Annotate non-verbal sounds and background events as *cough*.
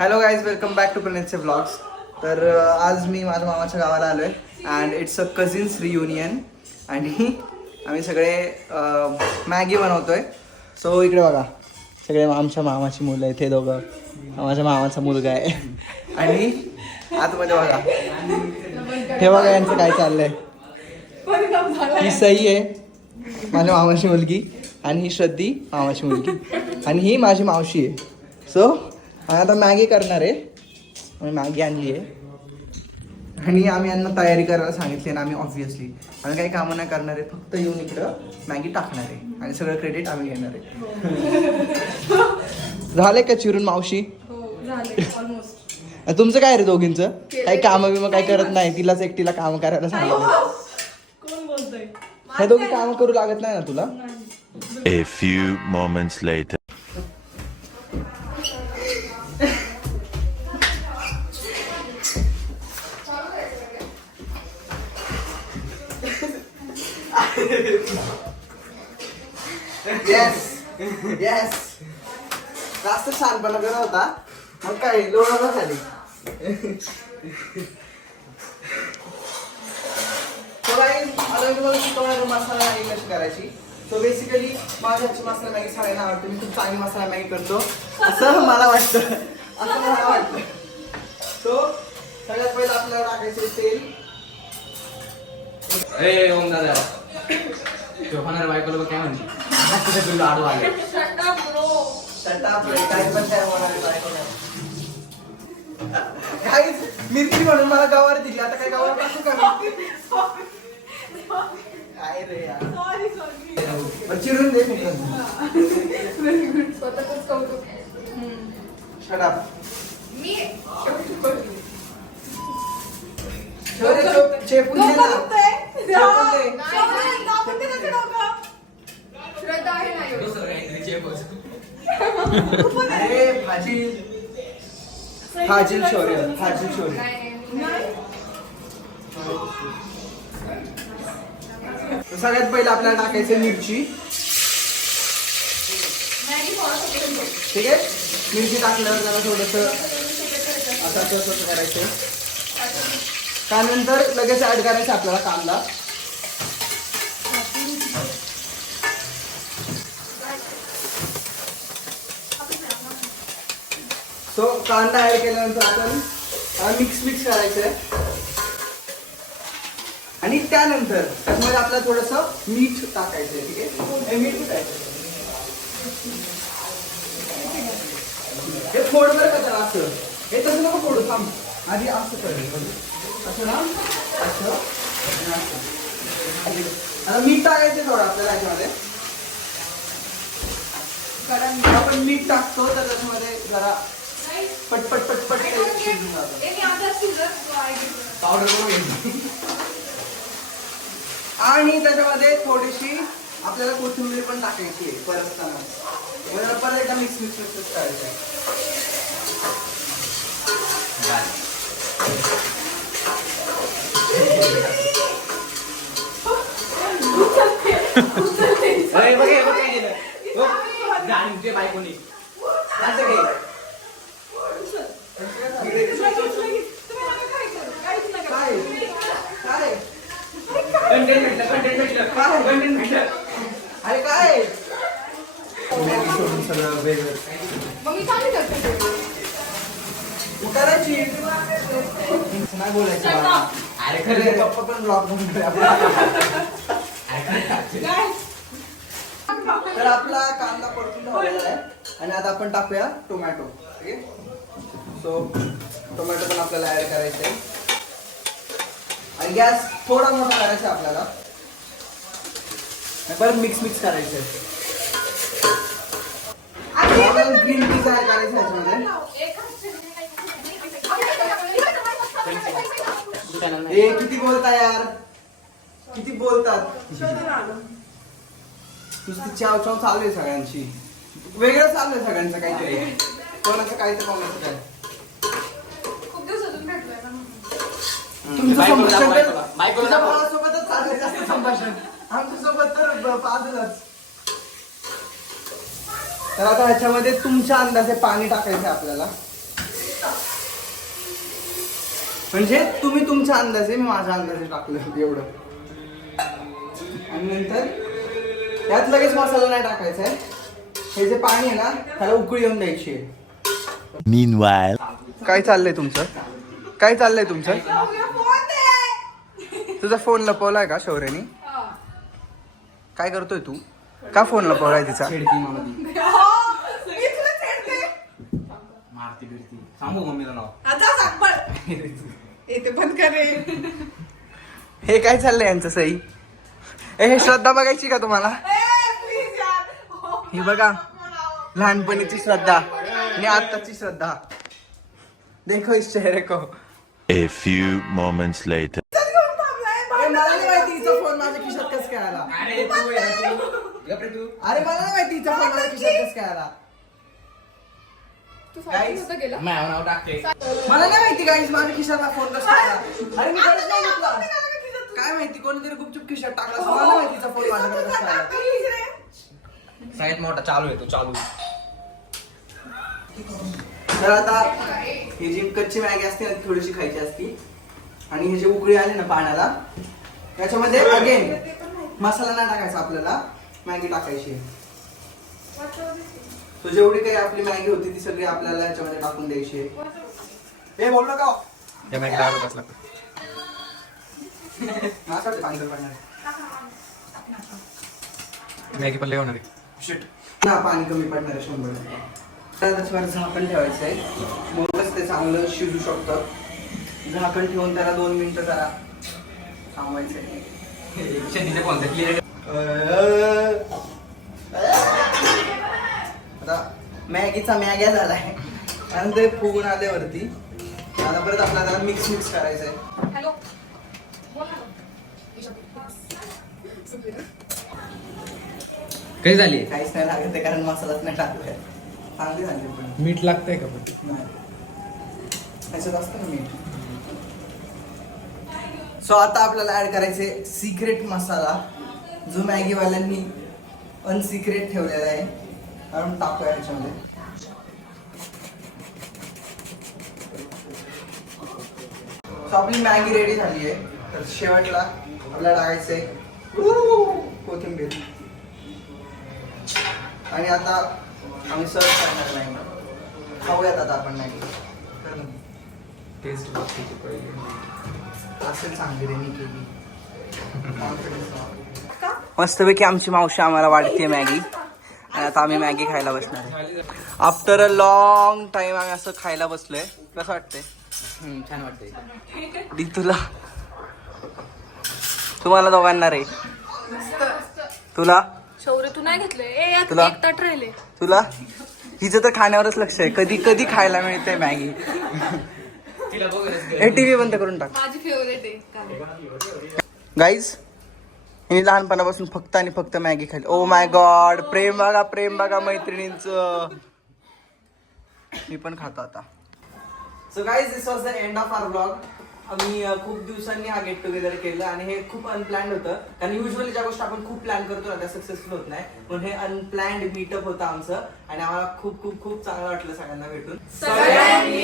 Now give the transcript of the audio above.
Hello guys welcome back to प्रणितचे blogs तर आज मी माझ्या मामाच्या गावाला आलो आहे and it's a cousins reunion आणि आम्ही सगळे मॅगी बनवतो आहे सो इकडे बघा. सगळे आमच्या मामाची मुलं आहेत हे दोघं. माझ्या मामाचा मुलगा आहे. आणि आतमध्ये बघा. हे बघा यांचं काय चाललंय. ही सई आहे माझ्या मामाची मुलगी. आणि ही श्रद्धी मामाची मुलगी. आणि ही माझी मावशी आहे. सो आता मॅगी करणार आहे. मॅगी आणली आहे. आणि आम्ही यांना तयारी करायला सांगितली आणि आम्ही ऑब्व्हियसली आम्ही काही कामं नाही करणार आहे. फक्त येऊन इकडं मॅगी टाकणार आहे. आणि सगळं क्रेडिट आम्ही घेणार आहे. *laughs* झाले का चिरून मावशी? हो झाले ऑलमोस्ट आणि तुमचं काय रे दोघींचं? काही कामं बिमं काही करत नाही. तिलाच एकटीला काम करायला सांगितलं कोण बोलतोय? हे दोघी काम करू लागत नाही ना तुला? A few moments later. Yes yes जास्त छानपणा करत होता. मग काय लोणाला झाली मसाला मॅगी कशी करायची सो बेसिकली माझ्या हातची मसाला मॅगी सगळ्यांना आवडते. मी खूप चांगली मसाला मॅगी करतो. असं मला वाटतं. असं मला वाटतं. सो सगळ्यात पहिलं आपल्याला टाकायचं तेल. ए ओम दादा. शोभणार बायकोला काय म्हणते. तिथे तुला आडू आले. शटा काय पण काय होणार आहे बायकोला. Guys, मिरची म्हणून मला गवार दिली. आता काय गवार टाकू का मी? काय रे यार. सॉरी सॉरी बरं, चिरून दे गुड स्वतःच कौतुक शट अप मी चेपून दे ना. चेपून दे आहे ना एवढी. दुसरं काहीतरी चेपच अरे फाजील शौर्य फाजील शौर्य. सगळ्यात पहिलं आपल्याला टाकायचं मिरची. ठीक आहे? मिरची टाकल्यावर जरा थोडस असं असं करायचं. त्यानंतर लगेच ऍड करायचं आपल्याला कांदा. सो कांदा ऍड केल्यानंतर आपण मिक्स मिक्स करायचं आहे आणि त्यानंतर त्यामध्ये आपल्याला थोडस मीठ टाकायचं आहे ठीक आहे? हे मीठ टाकायचं हे फोड बरं का त्याला असं? हे तसं नको फोडू थांब. आधी असं करेल असं ना? असं. असं. आता मीठ टाकायचं थोडं आपल्याला याच्यामध्ये. कारण आपण मीठ टाकतो तर त्याच्यामध्ये जरा पटपट पटपट. पावडर आणि त्याच्यामध्ये थोडीशी आपल्याला कोथिंबीर पण टाकायची आहे परतताना. म्हणजे परत एकदा मिक्स मिक्स मिक्स करायचं आहे. हे बायकोनी असं काय काय काय कंटेंट भेटलं कंटेंट भेटलं काय? कंटेंट भेटलं अरे काय? करायची नाही बोलायचं. मला. अरे खरे खरं पप्पा पण ब्लॉग बनवतोय आपला. अरे खरं तर आपला कांदा परतून आहे. आणि आता आपण टाकूया टोमॅटो. ठीक आहे सो टोमॅटो पण आपल्याला ऍड करायचे आहे आणि गॅस थोडा मोठा करायचा आहे आपल्याला. परत मिक्स मिक्स करायचं आहे. ग्रीन पीस ऍड करायचं आहे ह्याच्यामध्ये ए किती बोलता यार किती बोलतात? नुसती चाव चाव चालू आहे सगळ्यांची. वेगळं चालू आहे सगळ्यांचं काहीतरी. कोणाचं काय तर कोणाचं काय. खूप दिवसातून भेटलोय ना तुमचं चालू आहे संभाषण. आमच्यासोबत तर ब- पाचच तर आता ह्याच्यामध्ये तुमच्या अंदाजे पाणी टाकायचं आहे आपल्याला. म्हणजे तुम्ही तुमच्या अंदाजे मी माझ्या अंदाजे टाकलं एवढं. आणि नंतर त्यात लगेच मसाला नाही टाकायचा आहे. हे जे पाणी आहे ना त्याला उकळी येऊन द्यायची आहे. Meanwhile. काय चाललंय तुमचं? काय चाललंय तुमचं? तुझा फोन लपवलाय का शौर्यानी? हा. काय करतोय तू का फोन लपवलाय तिचा खेळती मला ती मी तुला छेडते. मारती बिरती सांगू मम्मीला नाव आता सांग पण. येते *laughs* बंद करे हे काय चाललंय यांचं सई ए हे श्रद्धा बघायची का तुम्हाला यार हो. ही बघा लहानपणीची श्रद्धा आणि आत्ताची श्रद्धा देखो इस चेहरे को A few moments later. घेऊन थांबलाय. अरे मला नाही माहिती हिचा फोन माझ्या खिशात कसं काय आला अरे तू ये ना तू अरे मला नाही माहिती हिचा फोन माझ्या खिशात कसं काय आला तू सांगितलं होतं गेलं? माझ्या नाव टाकते. मला नाही माहिती गाईज माझ्या खिशात हा फोन कसा आला. अरे मी खरंच नाही घेतला काय माहिती कोणीतरी गुपचूप खिशात टाकला असं मला नाही माहिती हिचा फोन माझ्याकडे कसा काय आला. प्लीज रे. सगळ्यात मोठा चालू आहे तो चालू. तर आता ही जी कच्ची मॅगी असते ना ती थोडीशी खायची असती. आणि हे जे उकळी आली ना पाण्याला त्याच्यामध्ये अगेन मसाला नाही टाकायचा आपल्याला. मॅगी टाकायची. तो जेवढी काही आपली मॅगी होती ती सगळी आपल्याला याच्यामध्ये टाकून द्यायची. हे बोल नका या मॅगी असला पाणी पडणार मॅगी पण लय होणार आहे. शिट ना पाणी कमी पडणार आहे शंभर त्याच्यावर झाकण ठेवायचं आहे. मगच ते चांगलं शिजू शकतं. झाकण ठेवून त्याला दोन मिनिटं जरा थांबवायचं आहे. शेतीचे कोणते? क्लिअर आता मॅगीचा मॅग्या झालाय. आणि ते फुगून आले वरती आता परत आपल्याला त्याला मिक्स मिक्स करायचं आहे हॅलो. काही झाली? काहीच नाही लागत आहे कारण मसालाच नाही टाकलाय चांगली झाली पण. मीठ लागतंय का पण? नाही. त्याच्यात असतं ना मीठ. सो आता आपल्याला ऍड करायचे सिक्रेट मसाला जो मॅगीवाल्यांनी अनसिक्रेट ठेवलेला आहे कारण टाकूया याच्यामध्ये. सो आपली मॅगी रेडी झाली आहे. तर शेवटला आपल्याला टाकायचं आहे कोथिंबीर. आणि आता आम्ही सर्व करणार नाही खाऊयात आता आपण मॅगी. टेस्ट पहिले. असेल चांगली रे मी केली. *laughs* मस्तपैकी आमची मावशी आम्हाला वाढते मॅगी. आणि आता आम्ही मॅगी खायला बसणार आहे. आफ्टर अ लॉंग टाइम आम्ही असं खायला बसलोय. कसं वाटतंय? हम्म, छान वाटतंय. डी तुला? तुम्हाला दोघांना रे. तुला? शौर्य तू नाही घेतलंय. ए यात तुला? एक ताट राहिले तुला? हिचं तर खाण्यावरच लक्ष आहे. कधी कधी खायला मिळते मॅगी. तिला बघ हे टीव्ही बंद करून टाक. माझी फेवरेट आहे गाईज हिने लहानपणापासून फक्त आणि फक्त मॅगी खाल्ली. ओ माय गॉड प्रेम बघा प्रेम बघा मैत्रिणींचं. मी पण खातो आता. So guys this was the end of our blog आम्ही खूप दिवसांनी हा गेट टुगेदर केलं आणि हे खूप अनप्लॅन्ड होतं. कारण युजली ज्या गोष्टी आपण खूप प्लॅन करतो ना त्या सक्सेसफुल होत नाही. पण हे अनप्लॅन्ड मीटअप होतं आमचं. आणि आम्हाला खूप खूप खूप चांगलं वाटलं सगळ्यांना भेटून. सगळ्यांनी